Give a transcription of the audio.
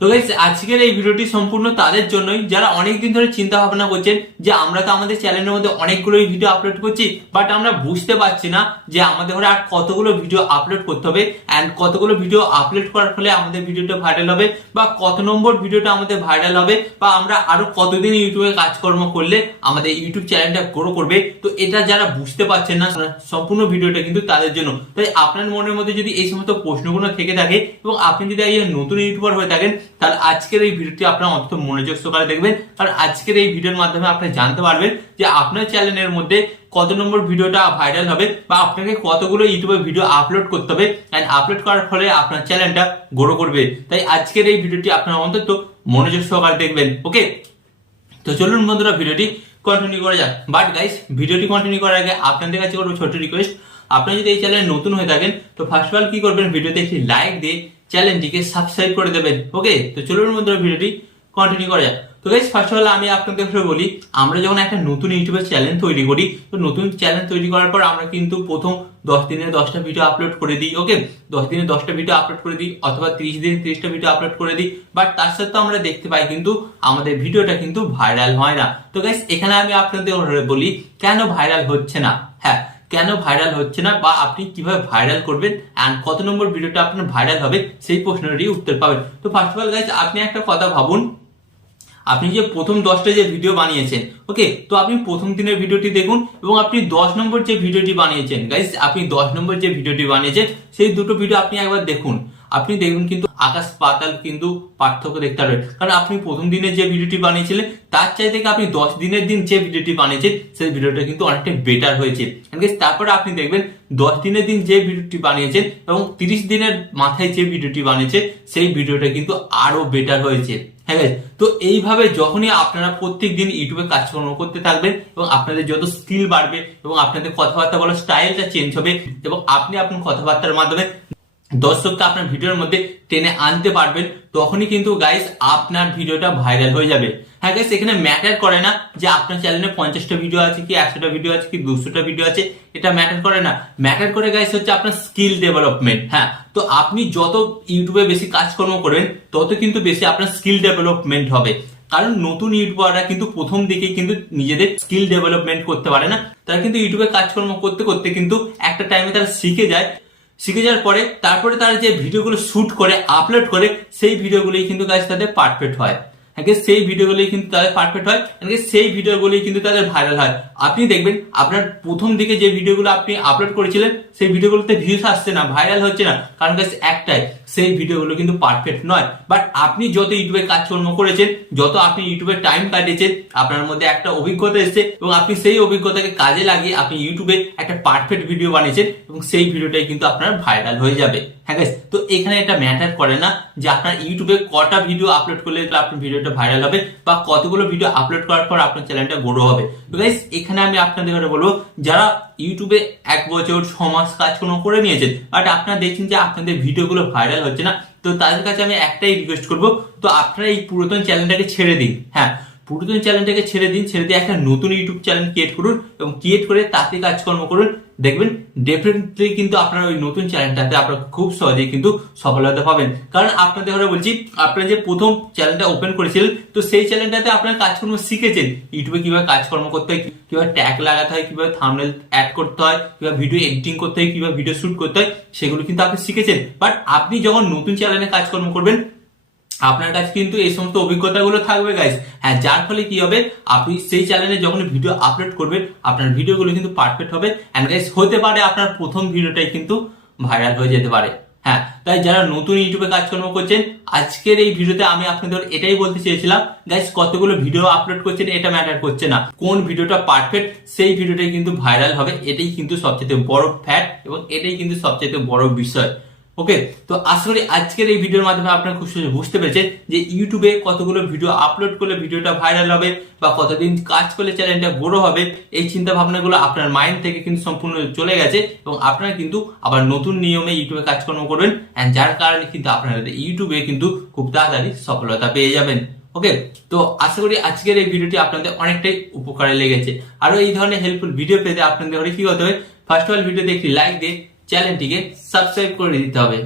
তো গাইস আজকের এই ভিডিওটি সম্পূর্ণ তাদের জন্যই যারা অনেকদিন ধরে চিন্তা ভাবনা করছেন যে আমরা তো আমাদের চ্যানেলের মধ্যে অনেকগুলো ভিডিও আপলোড করছি, বাট আমরা বুঝতে পারছি না যে আমাদের ঘরে আর কতগুলো ভিডিও আপলোড করতে হবে এন্ড কতগুলো ভিডিও আপলোড করার ফলে আমাদের ভিডিওটা ভাইরাল হবে বা কত নম্বর ভিডিওটা আমাদের ভাইরাল হবে বা আমরা আরো কতদিন ইউটিউবে কাজকর্ম করলে আমাদের ইউটিউব চ্যানেলটা গ্রো করবে। তো এটা যারা বুঝতে পারছেন না, সম্পূর্ণ ভিডিওটা কিন্তু তাদের জন্য। তাই আপনার মনের মধ্যে যদি এই সমস্ত প্রশ্নগুলো থেকে থাকে এবং আপনি যদি নতুন ইউটিউবার হয়ে থাকেন, তাহলে আজকের এই ভিডিওটি আপনারা অন্তত মনোযোগ সহকারে দেখবেন। কারণ আজকের এই ভিডিওর মাধ্যমে আপনি জানতে পারবেন যে আপনার চ্যানেলের মধ্যে কত নম্বর ভিডিওটা ভাইরাল হবে বা আপনাকে কতগুলো ইউটিউবে ভিডিও আপলোড করতে হবে এন্ড আপলোড করার ফলে আপনার চ্যানেলটা গ্রো করবে। তাই আজকের এই ভিডিওটি আপনারা অন্তত মনোযোগ সহকারে দেখবেন। ওকে, তো চলুন বন্ধুরা ভিডিওটি কন্টিনিউ করা যাক। বাট গাইস, ভিডিওটি কন্টিনিউ করার আগে আপনাদের কাছে করবো ছোট রিকোয়েস্ট, আপনি যদি এই চ্যানেলে নতুন হয়ে থাকেন তো ফার্স্ট অফ অল কি করবেন, ভিডিওতে একটি লাইক দিয়ে চ্যানেলটিকে সাবস্ক্রাইব করে দেবেন। ওকে, তো চলুন বন্ধুরা ভিডিওটি কন্টিনিউ করা যাক। তো গাইস ফার্স্ট অফ অল আমি আপনাদের বলি, আমরা যখন একটা নতুন ইউটিউবের চ্যানেল তৈরি করি, তো নতুন চ্যানেল তৈরি করার পর আমরা কিন্তু প্রথম 10 দিনে 10টা ভিডিও আপলোড করে দিই। ওকে, 10 দিনে 10টা ভিডিও আপলোড করে দিই অথবা 30 দিনে 30টা ভিডিও আপলোড করে দিই। বাট তার সাথে আমরা দেখতে পাই কিন্তু আমাদের ভিডিওটা কিন্তু ভাইরাল হয় না। তো গাইস এখানে আমি আপনাদের বলি কেন ভাইরাল হচ্ছে না। হ্যাঁ, কেন ভাইরাল হচ্ছে না বা আপনি কিভাবে ভাইরাল করবেন এন্ড কত নম্বর ভিডিওটা আপনার ভাইরাল হবে সেই প্রশ্নটির উত্তর পাবেন। তো ফার্স্ট অফ অল গাইস, আপনি একটা কথা ভাবুন, আপনি যে প্রথম 10টা যে ভিডিও বানিয়েছেন, ওকে, তো আপনি প্রথম দিনের ভিডিওটি দেখুন এবং আপনি 10 নম্বর যে ভিডিওটি বানিয়েছেন গাইস, আপনি 10 নম্বর যে ভিডিওটি বানিয়েছেন সেই দুটো ভিডিও আপনি একবার দেখুন। আপনি দেখুন কিন্তু আকাশ পাতাল কিন্তু পার্থক্য দেখতে পারবেন। কারণ আপনি প্রথম দিনে যে ভিডিওটি বানিয়েছিলেন তার চাইতে আপনি 10 দিনের দিন যে ভিডিওটি বানিয়েছেন সেই ভিডিওটা কিন্তু অনেকটা বেটার হয়েছে। তারপরে আপনি দেখবেন 10 দিনের দিন যে ভিডিওটি বানিয়েছেন এবং 30 দিনের মাথায় যে ভিডিওটি বানিয়েছে সেই ভিডিওটা কিন্তু আরো বেটার হয়েছে। হ্যাঁ, তো এইভাবে যখনই আপনারা প্রত্যেক দিন ইউটিউবে কাজকর্ম করতে থাকবেন এবং আপনাদের যত স্কিল বাড়বে এবং আপনাদের কথাবার্তা বলার স্টাইলটা চেঞ্জ হবে এবং আপনি আপনার কথাবার্তার মাধ্যমে দর্শককে আপনার ভিডিওর মধ্যে টেনে আনতে পারবেন, তখনই কিন্তু গাইস আপনার ভিডিওটা ভাইরাল হয়ে যাবে। হ্যাঁ গাইস, এখানে ম্যাটার করে না যে আপনার চ্যানেলে 50টা ভিডিও আছে কি 100টা ভিডিও আছে কি 200টা ভিডিও আছে, এটা ম্যাটার করে না। ম্যাটার করে গাইস হচ্ছে আপনার স্কিল ডেভেলপমেন্ট। হ্যাঁ, তো আপনি যত ইউটিউবে বেশি কাজকর্ম করবেন তত কিন্তু বেশি আপনার স্কিল ডেভেলপমেন্ট হবে। কারণ নতুন ইউটিউবাররা কিন্তু প্রথম দিকে কিন্তু নিজেদের স্কিল ডেভেলপমেন্ট করতে পারে না, তারা কিন্তু ইউটিউবে কাজকর্ম করতে করতে কিন্তু একটা টাইমে তারা শিখে যাওয়ার পরে তারপরে তারা যে ভিডিওগুলো শুট করে আপলোড করে সেই ভিডিওগুলোই কিন্তু গাইস তাদের পারফেক্ট হয়। সেই ভিডিওগুলোই কিন্তু তাদের পারফেক্ট হয়, সেই ভিডিওগুলোই কিন্তু তাদের ভাইরাল হয়। আপনি দেখবেন আপনার প্রথম দিকে যে ভিডিওগুলো আপনি আপলোড করেছিলেন সেই ভিডিওগুলোতে ভিউজ আসছে না, ভাইরাল হচ্ছে না, কারণ গাইস একটাই, সেই ভিডিওগুলো কিন্তু পারফেক্ট নয়। বাট আপনি যত ইউটিউবে কাজকর্ম করেছেন, যত আপনি ইউটিউবে টাইম কাটিয়েছেন, আপনার মধ্যে একটা অভিজ্ঞতা এসেছে এবং আপনি সেই অভিজ্ঞতাকে কাজে লাগিয়ে আপনি ইউটিউবে একটা পারফেক্ট ভিডিও বানিয়েছেন এবং সেই ভিডিওটাই কিন্তু আপনার ভাইরাল হয়ে যাবে। হ্যাঁ গাইস, তো এখানে এটা ম্যাটার করে না যে আপনার ইউটিউবে কটা ভিডিও আপলোড করলে আপনার ভিডিওটা ভাইরাল হবে বা কতগুলো ভিডিও আপলোড করার পর আপনার চ্যানেলটা গ্রো হবে। তো গাইস এখানে আমি আপনাদের বলবো, যারা ইউটিউবে 1 বছর 6 মাস কাজকর্ম করে নিয়েছেন বাট আপনারা দেখছেন যে আপনাদের ভিডিওগুলো ভাইরাল হচ্ছে না, তো তাদের কাছে আমি একটাই রিকোয়েস্ট করবো, তো আপনারা এই পুরাতন চ্যানেলটাকে ছেড়ে দিন। হ্যাঁ, পুরাতন চ্যানেলটাকে ছেড়ে দিয়ে একটা নতুন ইউটিউব চ্যানেল ক্রিয়েট করুন এবং ক্রিয়েট করে তাতে কাজকর্ম করুন। দেখবেন ডেফিনেটলি কিন্তু আপনার ওই নতুন চ্যানেলটাতে আপনারা খুব সহজেই কিন্তু সফলতা পাবেন। কারণ আপনাদের ঘরে বলছি, আপনারা যে প্রথম চ্যানেলটা ওপেন করেছিলেন তো সেই চ্যানেলটাতে আপনারা কাজকর্ম শিখেছেন, ইউটিউবে কিভাবে কাজকর্ম করতে হয়, কিভাবে ট্যাগ লাগাতে হয়, কিভাবে থাম্বনেল অ্যাড করতে হয়, কিভাবে ভিডিও এডিটিং করতে হয়, কিভাবে ভিডিও শুট করতে হয়, সেগুলো কিন্তু আপনি শিখেছেন। বাট আপনি যখন নতুন চ্যানেলে কাজকর্ম করবেন আপনার কাছে কিন্তু এই সমস্ত অভিজ্ঞতাগুলো থাকবে গাইস। হ্যাঁ, যার ফলে কি হবে, আপনি সেই চ্যানেলে যখন ভিডিও আপলোড করবেন আপনার ভিডিওগুলো কিন্তু পারফেক্ট হবে এন্ড গাইস হতে পারে আপনার প্রথম ভিডিওটাই কিন্তু ভাইরাল হয়ে যেতে পারে। হ্যাঁ, তাই যারা নতুন ইউটিউবে কাজকর্ম করছেন, আজকের এই ভিডিওতে আমি আপনাদের এটাই বলতে চেয়েছিলাম গাইস, কতগুলো ভিডিও আপলোড করছেন এটা ম্যাটার করছে না, কোন ভিডিওটা পারফেক্ট সেই ভিডিওটাই কিন্তু ভাইরাল হবে। এটাই কিন্তু সবচেয়ে বড় ফ্যাক্ট এবং এটাই কিন্তু সবচেয়ে বড় বিষয়। ওকে, তো আশা করি আজকের এই ভিডিওর মাধ্যমে আপনারা খুব সহজে বুঝতে পেরেছেন যে ইউটিউবে কতগুলো ভিডিও আপলোড করলে ভিডিওটা ভাইরাল হবে বা কতদিন কাজ করলে চ্যানেলটা বড় হবে। এই চিন্তা ভাবনাগুলো আপনার মাইন্ড থেকে কিন্তু সম্পূর্ণ চলে গেছে এবং আপনারা কিন্তু আবার নতুন নিয়মে ইউটিউবে কাজকর্ম করবেন এন্ড যার কারণে কিন্তু আপনারা ইউটিউবে কিন্তু খুব তাড়াতাড়ি সফলতা পেয়ে যাবেন। ওকে, তো আশা করি আজকের এই ভিডিওটি আপনাদের অনেকটাই উপকারে লেগেছে। আরো এই ধরনের হেল্পফুল ভিডিও পেতে আপনাদের ঘরে কি করতে হবে, ফার্স্ট অফ অল ভিডিওতে একটি লাইক দিয়ে চ্যানেলটিকে সাবস্ক্রাইব করে দিতে হবে।